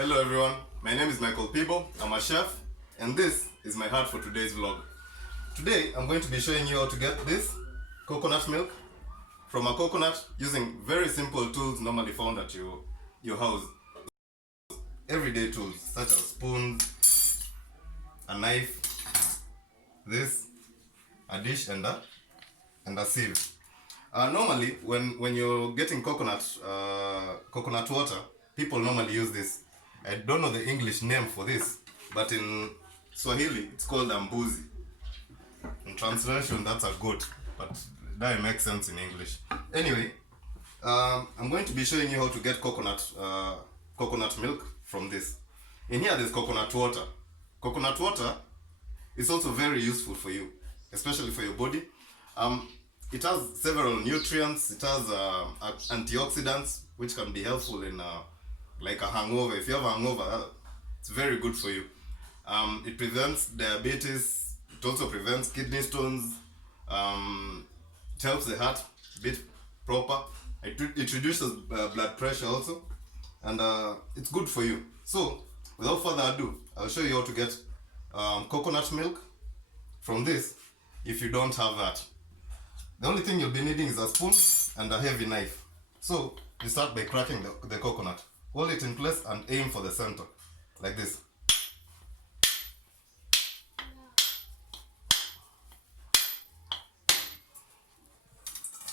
Hello everyone, my name is Michael Pibo, I'm a chef, and this is my heart for today's vlog. Today I'm going to be showing you how to get this coconut milk from a coconut using very simple tools normally found at your house. Everyday tools such as spoons, a knife, this, a dish and a sieve. Normally when you're getting coconut water, people normally use this. I don't know the English name for this, but in Swahili it's called mbuzi. In translation that's a goat, but that makes sense in English. Anyway, I'm going to be showing you how to get coconut milk from this. In here there's coconut water. Coconut water is also very useful for you, especially for your body. It has several nutrients. It has antioxidants which can be helpful in like a hangover. If you have a hangover, it's very good for you. It prevents diabetes. It also prevents kidney stones. It helps the heart beat proper. It reduces blood pressure also, and it's good for you. So without further ado, I'll show you how to get coconut milk from this if you don't have that. The only thing you'll be needing is a spoon and a heavy knife. So you start by cracking the coconut. Hold it in place and aim for the center, like this.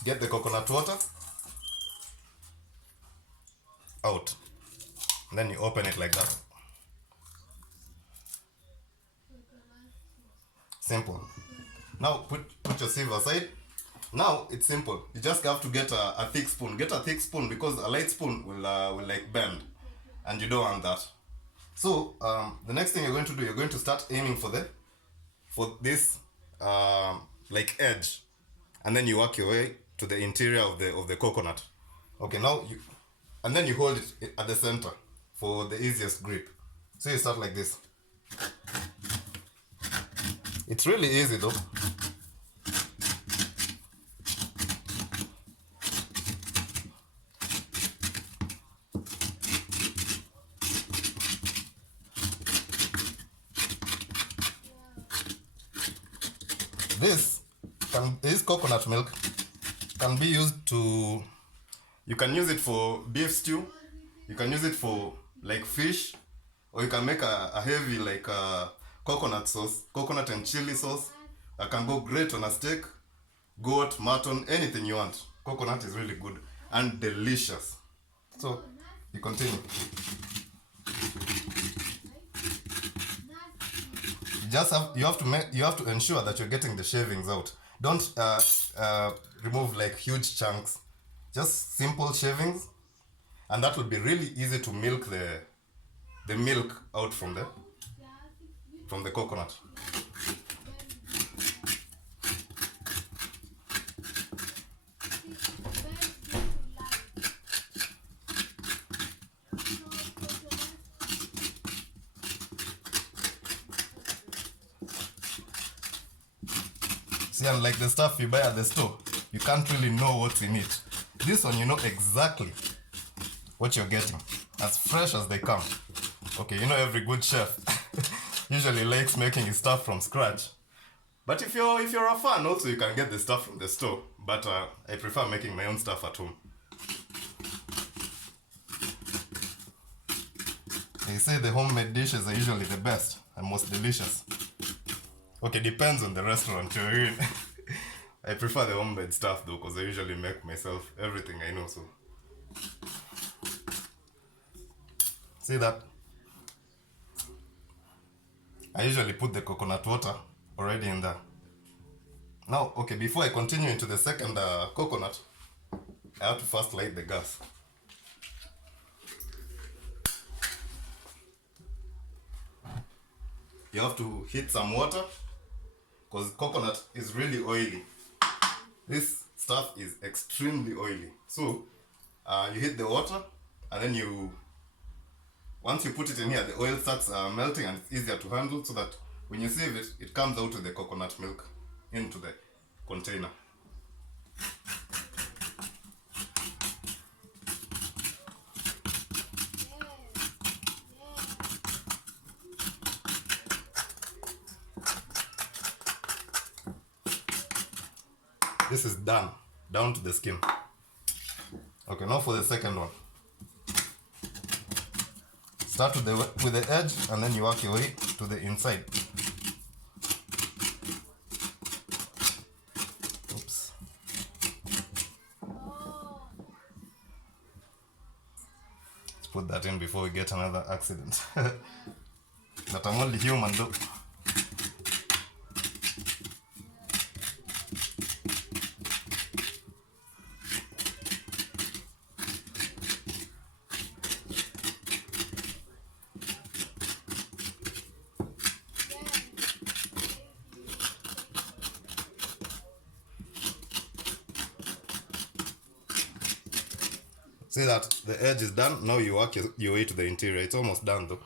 Get the coconut water out. Then you open it like that. Simple. Now put your sieve aside. Now it's simple. You just have to get a thick spoon. Get a thick spoon because a light spoon will like bend, and you don't want that. So the next thing you're going to do, you're going to start aiming for this like edge, and then you work your way to the interior of the coconut. Okay, now and then you hold it at the center for the easiest grip. So you start like this. It's really easy though. This coconut milk can be used to, you can use it for beef stew, you can use it for like fish, or you can make a heavy like coconut sauce, coconut and chili sauce. That can go great on a steak, goat, mutton, anything you want. Coconut is really good and delicious. So you continue. You have to ensure that you're getting the shavings out. Don't remove like huge chunks. Just simple shavings, and that will be really easy to milk the milk out from the coconut. See, unlike the stuff you buy at the store, you can't really know what's in it. This one, you know exactly what you're getting, as fresh as they come. Okay, you know every good chef usually likes making his stuff from scratch. But if you're a fan, also you can get the stuff from the store. But I prefer making my own stuff at home. They say the homemade dishes are usually the best and most delicious. Okay, depends on the restaurant you're in. I prefer the homemade stuff though, because I usually make myself everything I know. So see that? I usually put the coconut water already in there. Now, okay, before I continue into the second coconut, I have to first light the gas. You have to heat some water, because coconut is really oily. This stuff is extremely oily. So you heat the water, and then once you put it in here, the oil starts melting and it's easier to handle, so that when you sieve it, it comes out with the coconut milk into the container. This is done, down to the skin. Okay, now for the second one. Start with the edge and then you work your way to the inside. Oops. Let's put that in before we get another accident. But I'm only human though. See that the edge is done. Now you work your way to the interior. It's almost done though.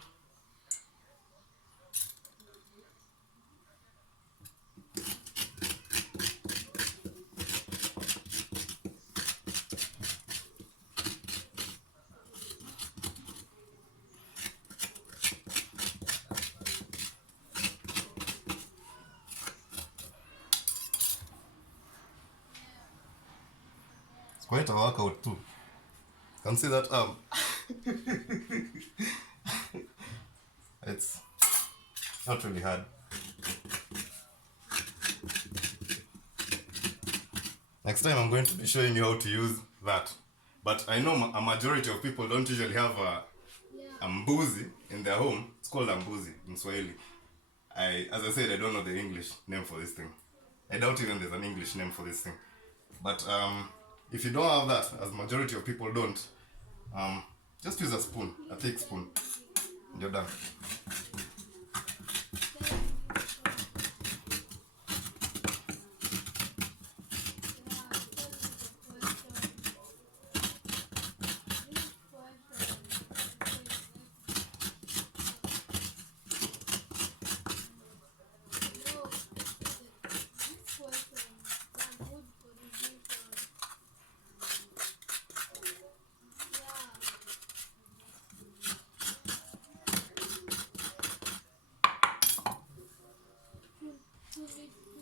It's quite a workout too. Can see that it's not really hard. Next time I'm going to be showing you how to use that. But I know a majority of people don't usually have a mbuzi in their home. It's called a mbuzi in Swahili. As I said, I don't know the English name for this thing. I doubt even there's an English name for this thing. But if you don't have that, as majority of people don't, just use a spoon, a thick spoon, and you're done.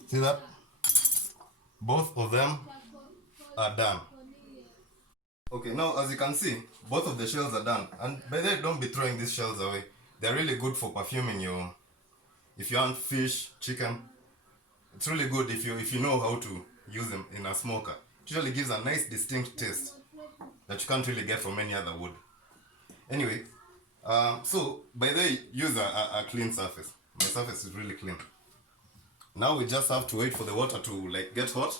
See that? Both of them are done. Okay, now as you can see, both of the shells are done. And by the way, don't be throwing these shells away. They're really good for perfuming your, if you want fish, chicken. It's really good if you know how to use them in a smoker. It usually gives a nice distinct taste that you can't really get from any other wood. Anyway, so by the way, use a clean surface. My surface is really clean. Now we just have to wait for the water to like get hot,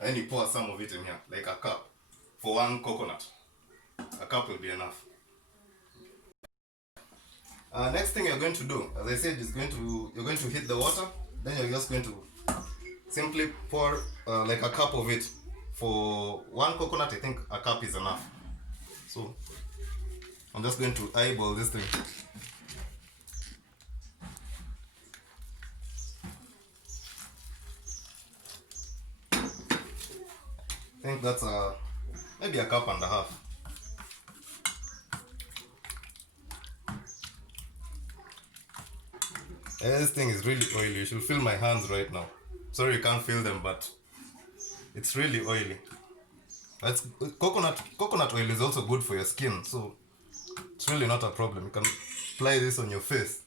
and then you pour some of it in here, like a cup, for one coconut. A cup will be enough. Next thing you're going to do, as I said, is you're going to heat the water. Then you're just going to simply pour like a cup of it. For one coconut, I think a cup is enough. So I'm just going to eyeball this thing. I think that's maybe a cup and a half. This thing is really oily. You should feel my hands right now. Sorry you can't feel them, but it's really oily. That's, coconut oil is also good for your skin, so it's really not a problem. You can apply this on your face.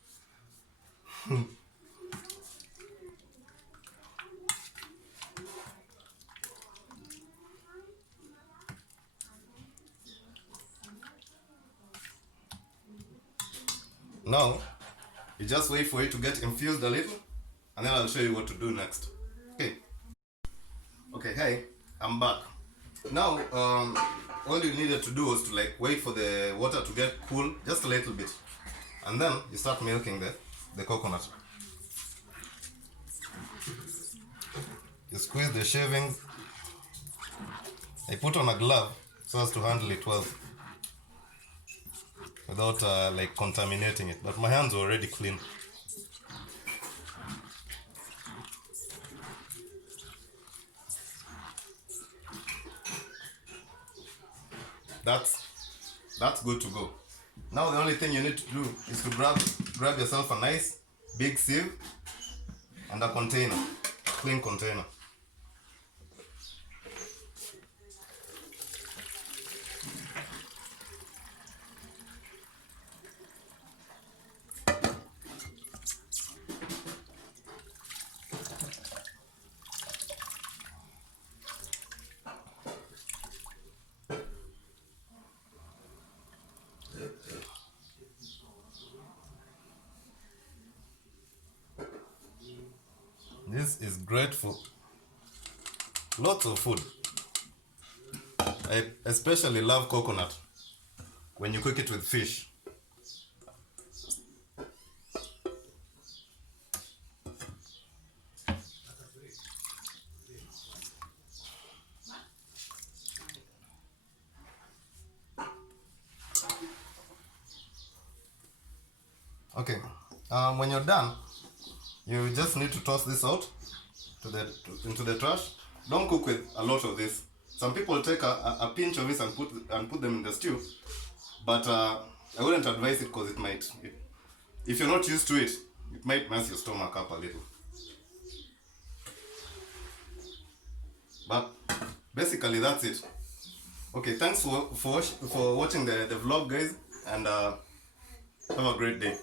Now, you just wait for it to get infused a little, and then I'll show you what to do next. Okay. Okay, hey, I'm back. Now, all you needed to do was to like wait for the water to get cool just a little bit, and then you start milking the coconut. You squeeze the shavings. I put on a glove so as to handle it well, without like contaminating it, but my hands are already clean. That's good to go. Now the only thing you need to do is to grab yourself a nice big sieve and a container, clean container. This is great for lots of food. I especially love coconut when you cook it with fish. Okay, when you're done, you just need to toss this out into the trash. Don't cook with a lot of this. Some people take a pinch of this and put them in the stew, but I wouldn't advise it because if you're not used to it, it might mess your stomach up a little. But basically that's it. Okay, thanks for watching the vlog, guys, and have a great day.